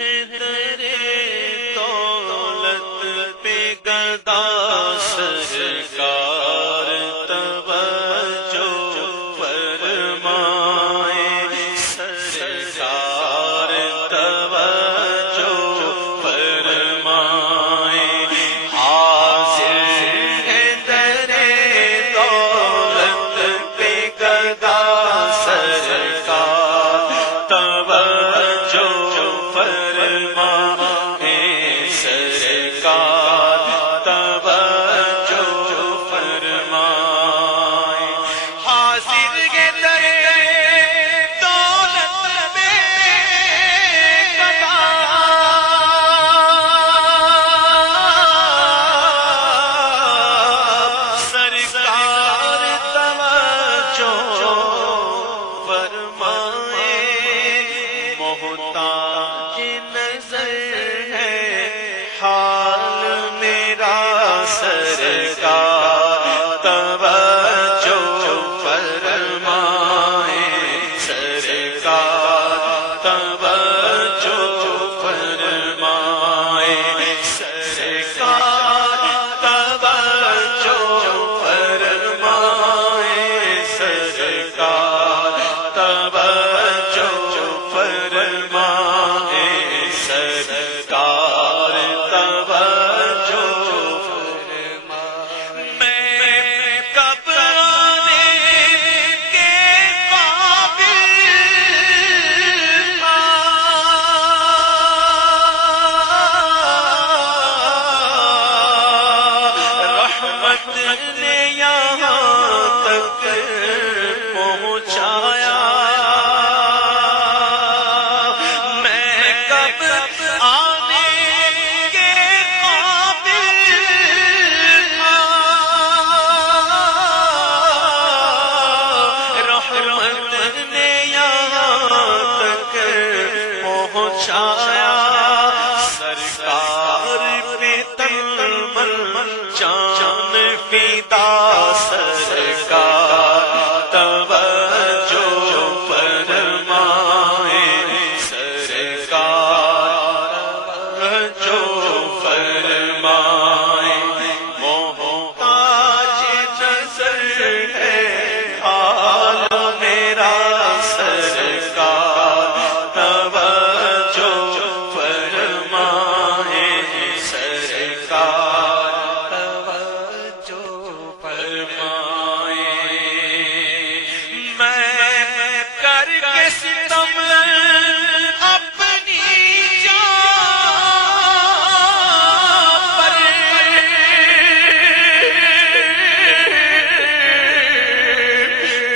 ہے درے دولت پہ گدا سرکار توجہ فرمائے، سرکار توجہ فرمائے، حاضر ہے درے دولت پہ گدا سرکار توجہ فرمائے، سرکار توجہ فرمائے، حاضر ہے درے دولت پہ گدا سرکار توجہ فرمائے، محتاج نظر ہے حال میرا، سرکار توجہ فرمائے، سرکار توجہ فرمائے، سرکار توجہ فرمائے، سرکار توجہ فرمائے، سرکار توجہ فرمائے، میں کب آنے کے قابل رحمت نے یہاں تک پہنچایا، میں کب آنے کے قابل رحمت نے یہاں تک پہنچایا، سرکار پہ تن من جان فدا، سرکار توجہ فرمائے، سرکار توجہ فرمائے، محتاج نظر ہے حال میرا، سرکار توجہ فرمائے، سرکار توجہ فرمائے، میں کر کے ستم اپنی جان پر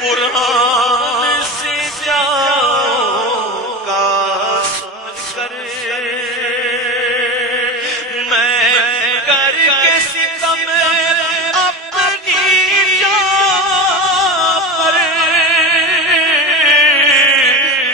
قرآن سے جاؤں گا سن کر، میں کر کے ستم اپنی جان پر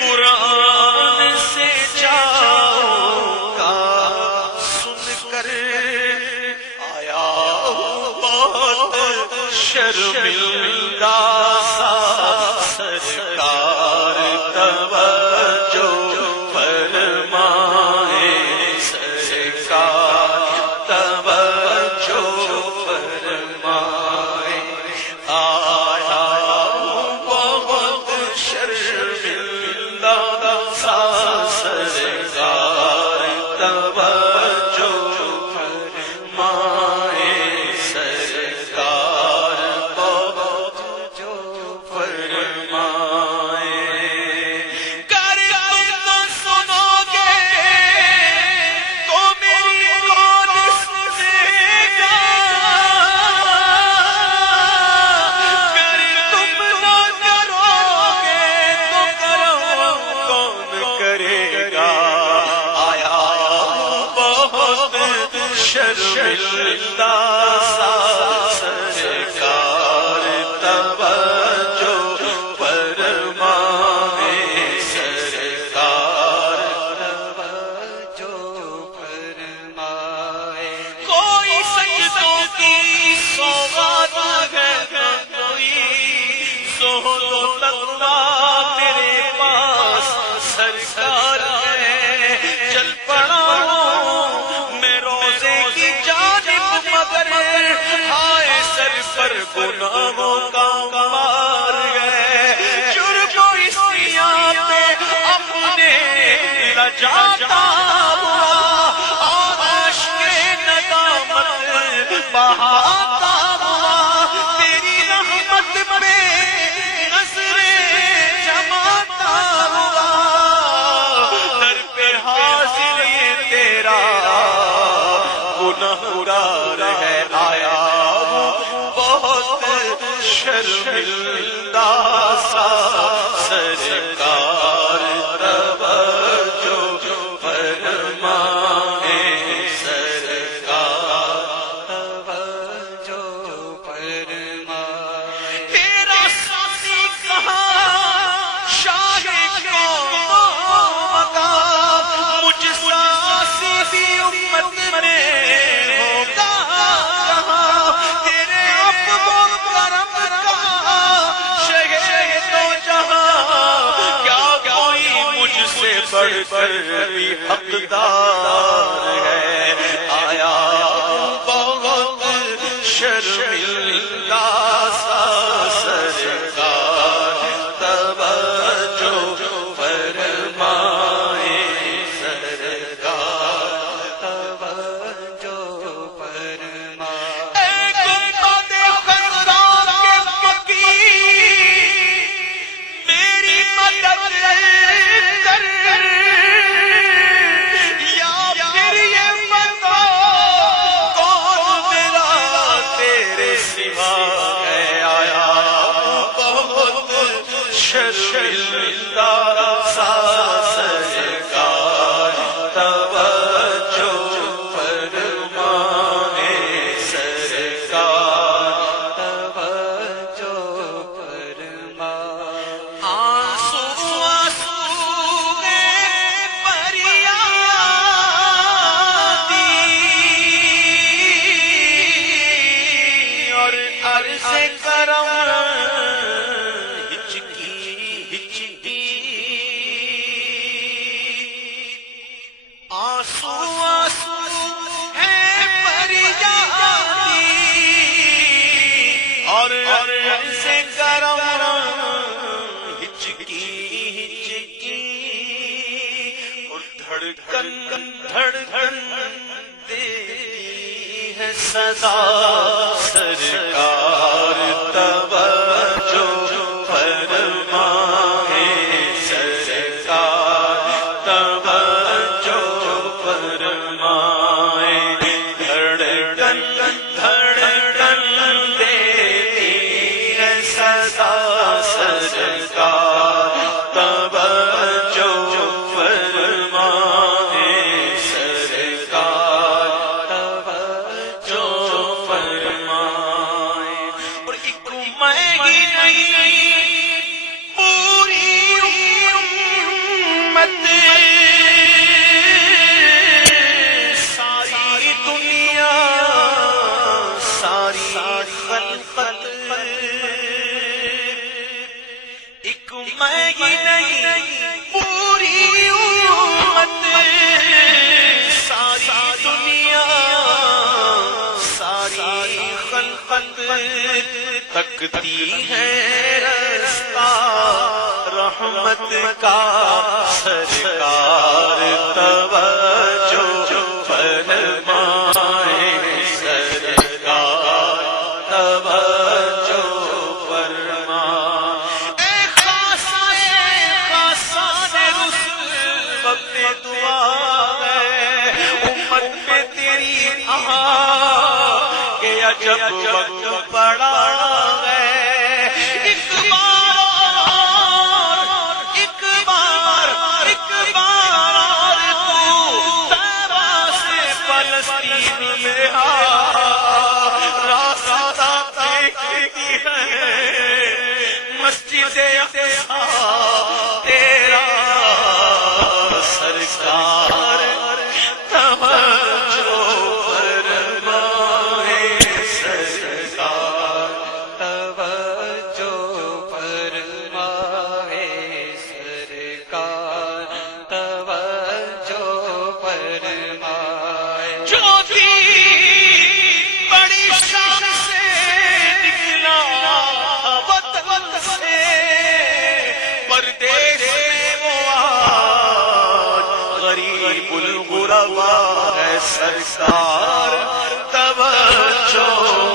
قرآن سے جاؤں گا سن کر، آیا بہت شرمندہ سا، سرکار توجہ فرمائے، سرکار توجہ فرمائے، آیا بہت شرمندہ سا، سرکار توجہ فرمائے، سرکار توجہ فرمائے، کر تم تو سنو گے تو میری کون سنے گا، کر تم نہ کرو گے تو کرو کون کرے گا، آیا بہت شرمندہ سا، سرکار توجہ فرمائے، سرکار توجہ فرمائے، کوئی سجدوں کی سوغات ہے نہ کوئی، سو تو تقویٰ میرے پاس سرکار ہے، چل پر گناہوں کا مار گئے، جرم و عصیان پہ اپنے لجاتا ہوا اور اشک ندامت بہاتا ہوا، تیری رحمت پہ نظریں جماتا ہوا، در پہ حاضر یہ تیرا گنہگار ہے آیا بہت شرمندہ سا سرکار توجہ فرمائے، سرکار توجہ فرمائے، تیرا سامنے کہاں شاہ قوم کا، مجھ سا سیدھی امت میں بڑھ کر بھی حقدار ہے آیا بہت شرمندہ سا سرکار توجہ فرمائے، سرکار توجہ فرمائے، اے گنبد خضرا کے فقیر میری مدد کر، شرمندہ سا سرکار توجہ فرمائے، سرکار توجہ فرمائے، آنسو آنسو میں فریادی اور عرض کرم آنسو آنسو ہے فریادی اور عرض کرم ہچکی ہچکی، اور دھڑکن دھڑکن دیتی ہے صدا، سرکار توجہ فرمائے، سرکار توجہ فرمائے، دھڑکن دھڑکن دیتی ہے صدا، سرکار توجہ فرمائے، سرکار توجہ فرمائے، اور ایک میں ہی نہیں پوری امت ساری دنیا ساری خلقت، ایک میں ہی نہیں پوری امت ساری دنیا ساری خلقت تکتی ہے رستہ رحمت کا، سرکار توجہ فرمائے، سرکار توجہ فرمائے، اے خاصان رسل وقت دعا ہے امت پہ تیری کہ عجب وقت پڑا ہے، مسجد اقصی تیرا سرکار توجہ فرمائے، سرکار توجہ فرمائے، سرکار توجہ فرمائے، جو بڑی شان سے غریب الغربا ہے سرکار توجہ